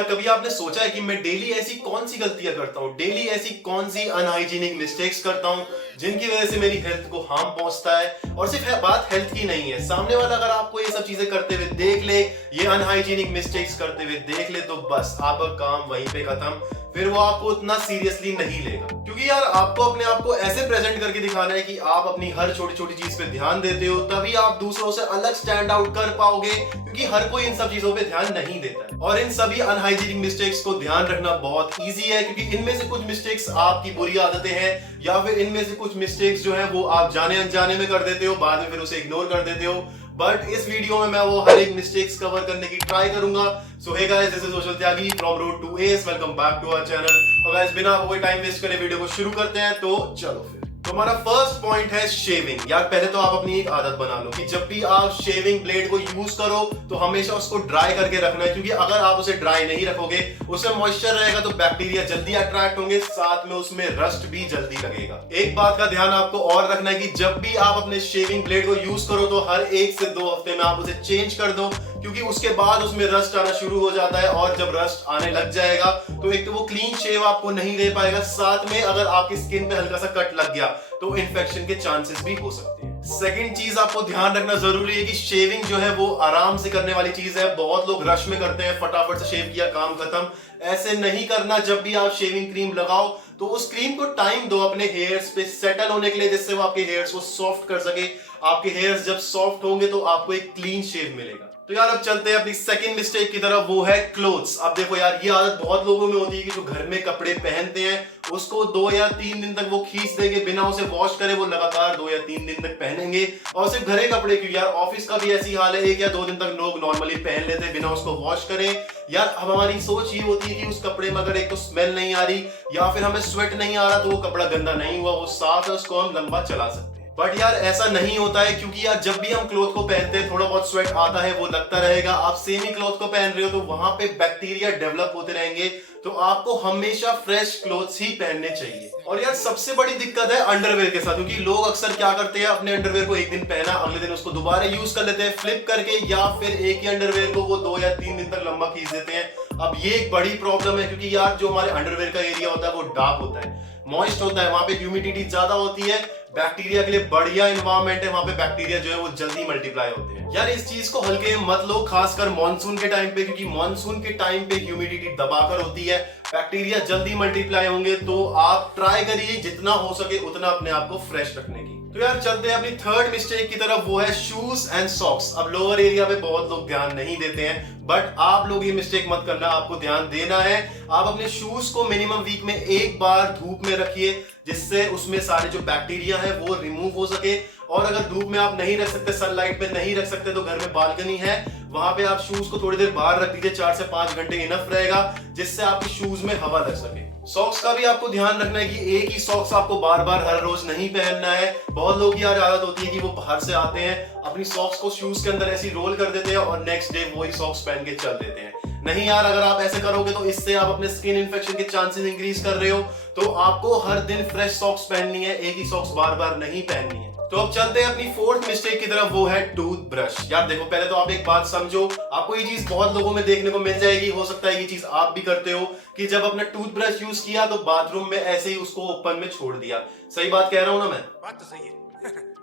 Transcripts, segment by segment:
क्या कभी आपने सोचा है कि मैं डेली ऐसी कौन सी गलतियां करता हूँ, डेली ऐसी कौन सी अनहाइजीनिक मिस्टेक्स करता हूँ जिनकी वजह से मेरी हेल्थ को हार्म पहुंचता है। और सिर्फ बात हेल्थ की नहीं है, सामने वाला अगर आपको ये सब चीजें करते हुए देख ले, ये अनहाइजीनिक मिस्टेक्स करते हुए देख ले, तो बस आपका काम वहीं पे खत्म। फिर वो आपको उतना सीरियसली नहीं लेगा, क्योंकि यार आपको अपने आप को ऐसे प्रेजेंट करके दिखाना है कि आप अपनी हर छोटी छोटी चीज पे ध्यान देते हो, तभी आप दूसरों से अलग स्टैंड आउट कर पाओगे। क्योंकि हर कोई इन सब चीजों पे ध्यान नहीं देता है, और इन सभी अनहाइजीनिक मिस्टेक्स को ध्यान रखना बहुत इजी है, क्योंकि इनमें से कुछ मिस्टेक्स आपकी बुरी आदतें हैं, या फिर इनमें से कुछ मिस्टेक्स जो है वो आप जाने अनजाने में कर देते हो, बाद में फिर उसे इग्नोर कर देते हो। बट इस वीडियो में मैं वो हर एक मिस्टेक्स कवर करने की ट्राई करूंगा। So hey guys, this is social Tyagi from road to S. Welcome back to our channel. और गाइस, बिना कोई टाइम वेस्ट करे वीडियो को शुरू करते हैं, तो चलो फिर। तो हमारा फर्स्ट पॉइंट है शेविंग। यार पहले तो आप अपनी एक आदत बना लो कि जब भी आप शेविंग ब्लेड को यूज करो तो हमेशा उसको ड्राई करके रखना है, क्योंकि अगर आप उसे ड्राई नहीं रखोगे, उसमें मॉइस्चर रहेगा तो बैक्टीरिया जल्दी अट्रैक्ट होंगे, साथ में उसमें रस्ट भी जल्दी लगेगा। एक बात का ध्यान आपको और रखना है कि जब भी आप अपने शेविंग ब्लेड को यूज करो तो हर 1 से 2 हफ्ते में आप उसे चेंज कर दो, क्योंकि उसके बाद उसमें रस्ट आना शुरू हो जाता है, और जब रस्ट आने लग जाएगा तो एक तो वो क्लीन शेव आपको नहीं दे पाएगा, साथ में अगर आपकी स्किन पे हल्का सा कट लग गया तो इन्फेक्शन के चांसेस भी हो सकते हैं। सेकंड चीज आपको ध्यान रखना जरूरी है कि शेविंग जो है वो आराम से करने वाली चीज है। बहुत लोग रश में करते हैं, फटाफट से शेव किया, काम खत्म। ऐसे नहीं करना। जब भी आप शेविंग क्रीम लगाओ तो उस क्रीम को टाइम दो अपने हेयर्स पे सेटल होने के लिए, जिससे वो आपके हेयर्स को सॉफ्ट कर सके। आपके हेयर्स जब सॉफ्ट होंगे तो आपको एक क्लीन शेव मिलेगा। तो यार अब चलते हैं अपनी सेकंड मिस्टेक की तरफ, वो है क्लोथ्स। अब देखो यार, ये आदत बहुत लोगों में होती है कि जो घर में कपड़े पहनते हैं उसको 2 या 3 दिन तक वो खींच देंगे बिना उसे वॉश करे, वो लगातार 2 या 3 दिन तक पहनेंगे। और सिर्फ घर के कपड़े क्यों यार, ऑफिस का भी ऐसी हाल है, 1 या 2 दिन तक लोग नॉर्मली पहन लेते हैं बिना उसको वॉश करें। यार अब हमारी सोच ये होती है कि उस कपड़े में अगर एक तो स्मेल नहीं आ रही या फिर हमें स्वेट नहीं आ रहा तो वो कपड़ा गंदा नहीं हुआ, वो साफ है, उसको हम लंबा चला सकते हैं। बट यार ऐसा नहीं होता है, क्योंकि यार जब भी हम क्लॉथ को पहनते हैं थोड़ा बहुत स्वेट आता है, वो लगता रहेगा। आप सेम ही क्लॉथ को पहन रहे हो तो वहां पे बैक्टीरिया डेवलप होते रहेंगे, तो आपको हमेशा फ्रेश क्लॉथ्स ही पहनने चाहिए। और यार सबसे बड़ी दिक्कत है अंडरवेयर के साथ, क्योंकि लोग अक्सर क्या करते हैं, अपने अंडरवेयर को एक दिन पहना, अगले दिन उसको दोबारा यूज कर लेते हैं फ्लिप करके, या फिर एक ही अंडरवेयर को वो 2 या 3 दिन तक लंबा खींच देते हैं। अब ये एक बड़ी प्रॉब्लम है, क्योंकि यार जो हमारे अंडरवेयर का एरिया होता है वो डार्क होता है, मॉइस्ट होता है, वहां पे ह्यूमिडिटी ज्यादा होती है, बैक्टीरिया के लिए बढ़िया एनवायरनमेंट है, वहां पे बैक्टीरिया जो है वो जल्दी मल्टीप्लाई होते हैं। यार इस चीज को हल्के में मत लो, खासकर मॉनसून के टाइम पे, क्योंकि मॉनसून के टाइम पे ह्यूमिडिटी दबाकर होती है, बैक्टीरिया जल्दी मल्टीप्लाई होंगे। तो आप ट्राई करिए जितना हो सके उतना अपने आप को फ्रेश रखने की। तो यार चलते हैं अपनी थर्ड मिस्टेक की तरफ, वो है शूज एंड सॉक्स। अब लोअर एरिया पे बहुत लोग ध्यान नहीं देते हैं, बट आप लोग ये मिस्टेक मत करना, आपको ध्यान देना है। आप अपने शूज को मिनिमम वीक में 1 बार धूप में रखिए, जिससे उसमें सारे जो बैक्टीरिया है वो रिमूव हो सके। और अगर धूप में आप नहीं रख सकते, सनलाइट में नहीं रख सकते, तो घर में बालकनी है, वहां पे आप शूज को थोड़ी देर बाहर रख दीजिए, 4 से 5 घंटे इनफ रहेगा, जिससे आपके शूज में हवा लग सके। सॉक्स का भी आपको ध्यान रखना है कि एक ही सॉक्स आपको बार बार हर रोज नहीं पहनना है। बहुत लोग की यार आदत होती है कि वो बाहर से आते हैं, अपनी सॉक्स को शूज के अंदर ऐसी रोल कर देते हैं और नेक्स्ट डे वही सॉक्स पहन के चल देते हैं। नहीं यार, अगर आप ऐसे करोगे तो इससे आप अपने स्किन इन्फेक्शन के चांसेस इंक्रीज कर रहे हो। तो आपको हर दिन फ्रेश सॉक्स पहननी है, एक ही सॉक्स बार बार नहीं पहननी है। तो अब चलते हैं अपनी फोर्थ मिस्टेक की तरफ, वो है टूथब्रश। यार देखो, पहले तो आप एक बात समझो, आपको ये चीज बहुत लोगों में देखने को मिल जाएगी, हो सकता है ये चीज आप भी करते हो, कि जब अपना टूथब्रश यूज किया तो बाथरूम में ऐसे ही उसको ओपन में छोड़ दिया। सही बात कह रहा हूं ना मैं? बात तो सही है।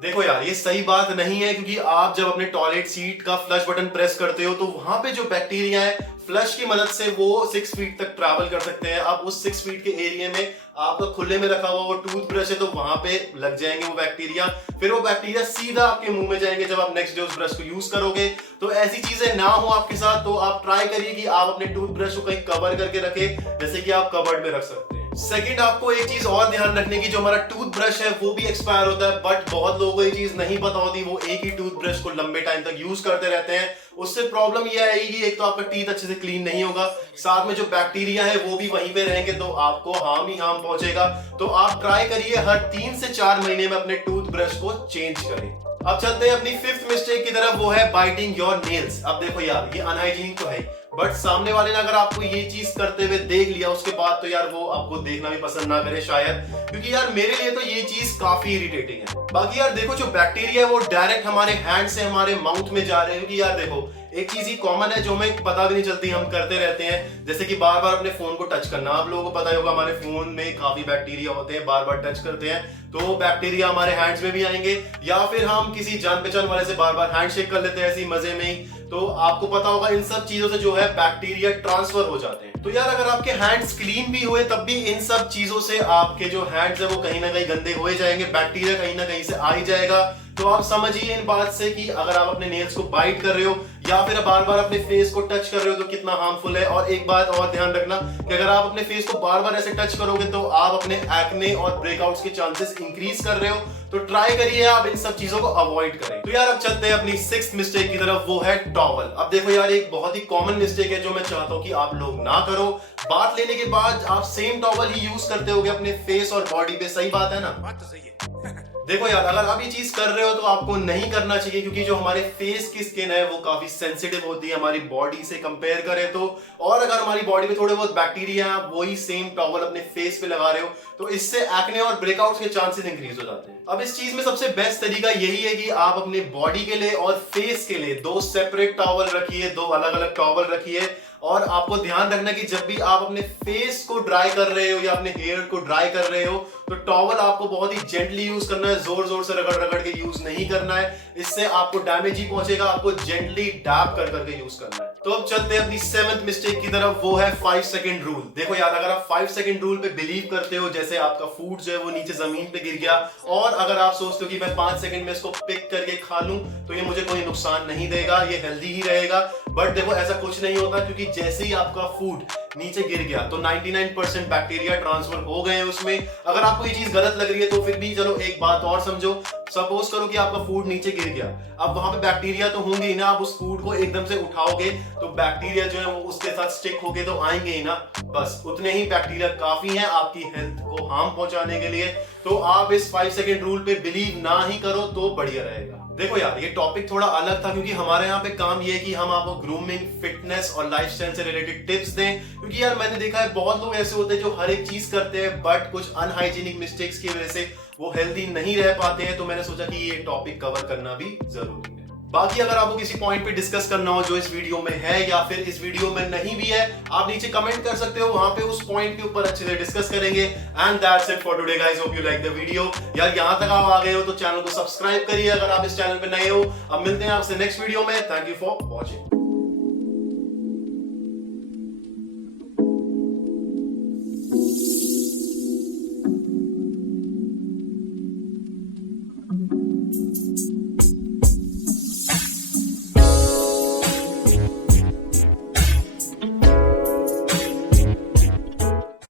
देखो यार, ये सही बात नहीं है, क्योंकि आप जब अपने टॉयलेट सीट का फ्लश बटन प्रेस करते हो तो वहां पे जो बैक्टीरिया है फ्लश की मदद से वो 6 फीट तक ट्रैवल कर सकते हैं। अब उस 6 फीट के एरिया में आपका खुले में रखा हुआ वो टूथब्रश है, तो वहां पे लग जाएंगे वो बैक्टीरिया, फिर वो बैक्टीरिया सीधा आपके मुंह में जाएंगे जब आप नेक्स्ट डे उस ब्रश को यूज करोगे। तो ऐसी चीजें ना हो आपके साथ, तो आप ट्राई करिए कि आप अपने टूथब्रश को कहीं कवर करके रखें, जैसे कि आप कबर्ड में रख सकते हैं। सेकंड, आपको एक चीज और ध्यान रखने की, जो हमारा टूथब्रश है वो भी एक्सपायर होता है, बट बहुत लोगों को ये चीज नहीं पता होती, वो एक ही टूथब्रश को लंबे टाइम तक यूज करते रहते हैं। उससे प्रॉब्लम ये आएगी, एक तो आपका टीथ अच्छे से क्लीन नहीं होगा, साथ में जो बैक्टीरिया है वो भी वहीं पे रहेंगे, तो आपको हार्म ही हार्म पहुंचेगा। तो आप ट्राई करिए हर 3 से 4 महीने में अपने टूथब्रश को चेंज करें। अब चलते हैं अपनी फिफ्थ मिस्टेक की तरफ, वो है बाइटिंग योर नेल्स। अब देखो यार, ये अनहाइजीनिक तो है, बट सामने वाले ने अगर आपको ये चीज करते हुए देख लिया उसके बाद तो यार वो आपको देखना भी पसंद ना करे शायद, क्योंकि यार मेरे लिए तो ये चीज काफी इरिटेटिंग है। बाकी यार देखो, जो बैक्टीरिया है वो डायरेक्ट हमारे हैंड से हमारे माउथ में जा रहे हैं, क्योंकि यार देखो, एक चीज ही कॉमन है जो हमें पता भी नहीं चलती, हम करते रहते हैं, जैसे कि बार बार अपने फोन को टच करना। आप लोगों को पता ही होगा हमारे फोन में काफी बैक्टीरिया होते हैं, बार बार टच करते हैं तो बैक्टीरिया हमारे हैंड्स में भी आएंगे, या फिर हम किसी जान पहचान वाले से बार बार हैंडशेक कर लेते हैं ऐसी मजे में ही, तो आपको पता होगा इन सब चीजों से जो है बैक्टीरिया ट्रांसफर हो जाते हैं। तो यार अगर आपके हैंड्स क्लीन भी हुए तब भी इन सब चीजों से आपके जो हैंड्स है वो कहीं ना कहीं गंदे हो जाएंगे, बैक्टीरिया कहीं ना कहीं से आ ही जाएगा। तो आप समझिए इन बात से कि अगर आप अपने नेल्स को बाइट कर रहे हो या फिर बार बार अपने फेस को टच कर रहे हो तो कितना हार्मफुल है। और एक बात और ध्यान रखना कि अगर आप अपने फेस को बार बार ऐसे टच करोगे तो आप अपने एक्ने और ब्रेकआउट्स के चांसेस इंक्रीज कर रहे हो। तो ट्राई करिए आप इन सब चीजों को अवॉइड करें। तो यार अब चलते हैं अपनी सिक्स्थ मिस्टेक की तरफ, वो है टॉवल। अब देखो यार एक बहुत ही कॉमन मिस्टेक है जो मैं चाहता हूं कि आप लोग ना करो। बात लेने के बाद आप सेम टॉवल ही यूज करते होगे अपने फेस और बॉडी पे, सही बात है ना? बात तो सही है। देखो यार अगर आप ये चीज कर रहे हो तो आपको नहीं करना चाहिए, क्योंकि जो हमारे फेस की स्किन है वो काफी सेंसिटिव होती है हमारी बॉडी से कंपेयर करें तो। और अगर हमारी बॉडी में थोड़े बहुत बैक्टीरिया है, आप वही सेम टॉवल अपने फेस पे लगा रहे हो तो इससे एक्ने और ब्रेकआउट्स के चांसेस इंक्रीज हो जाते हैं। अब इस चीज में सबसे बेस्ट तरीका यही है कि आप अपने बॉडी के लिए और फेस के लिए दो सेपरेट टॉवल रखिए, दो अलग अलग टॉवल रखिए। और आपको ध्यान रखना कि जब भी आप अपने फेस को ड्राई कर रहे हो या अपने हेयर को ड्राई कर रहे हो तो टॉवल आपको बहुत ही जेंटली यूज करना है, जोर जोर से रगड़ रगड़ के यूज नहीं करना है, इससे आपको डैमेज ही पहुंचेगा। आपको जेंटली डैप कर करके यूज करना है। तो अब चलते हैं अपनी सेवंथ मिस्टेक की तरफ, वो है 5 सेकंड रूल। देखो यार अगर आप 5 सेकंड रूल पे बिलीव करते हो, जैसे आपका फूड जो है वो नीचे जमीन पे गिर गया और अगर आप सोचते हो कि मैं 5 सेकंड में इसको पिक करके खा लूं तो ये मुझे कोई नुकसान नहीं देगा, ये हेल्दी ही रहेगा, बट देखो ऐसा कुछ नहीं होता, क्योंकि जैसे ही आपका फूड नीचे गिर गया तो 99% बैक्टीरिया ट्रांसफर हो गए हैं उसमें। अगर आपको ये चीज गलत लग रही है तो फिर भी चलो एक बात और समझो, सपोज करो कि आपका फूड नीचे गिर गया, अब वहां पे बैक्टीरिया तो होंगे ही ना, आप उस फूड को एकदम से उठाओगे तो बैक्टीरिया जो है वो उसके साथ स्टिक होके तो आएंगे ही ना, बस उतने ही बैक्टीरिया काफी हैं आपकी हेल्थ को हार्म पहुंचाने के लिए। तो आप इस 5 सेकंड रूल पे बिलीव ना ही करो तो बढ़िया रहेगा। देखो यार ये टॉपिक थोड़ा अलग था, क्योंकि हमारे यहाँ पे काम ये है कि हम आपको ग्रूमिंग, फिटनेस और लाइफस्टाइल से रिलेटेड टिप्स दें, क्योंकि यार मैंने देखा है बहुत लोग ऐसे होते हैं जो हर एक चीज करते हैं बट कुछ अनहाइजीनिक मिस्टेक्स की वजह से वो हेल्दी नहीं रह पाते हैं। तो मैंने सोचा कि ये टॉपिक कवर करना भी जरूरी है। बाकी अगर आपको किसी पॉइंट पे डिस्कस करना हो जो इस वीडियो में है या फिर इस वीडियो में नहीं भी है, आप नीचे कमेंट कर सकते हो, वहां पे उस पॉइंट के ऊपर अच्छे से डिस्कस करेंगे। And that's it for today guys, hope you like the video. यार यहां तक आप आ गए हो तो चैनल को सब्सक्राइब करिए अगर आप इस चैनल पे नए हो। अब मिलते हैं आपसे नेक्स्ट वीडियो में। Thank you for watching.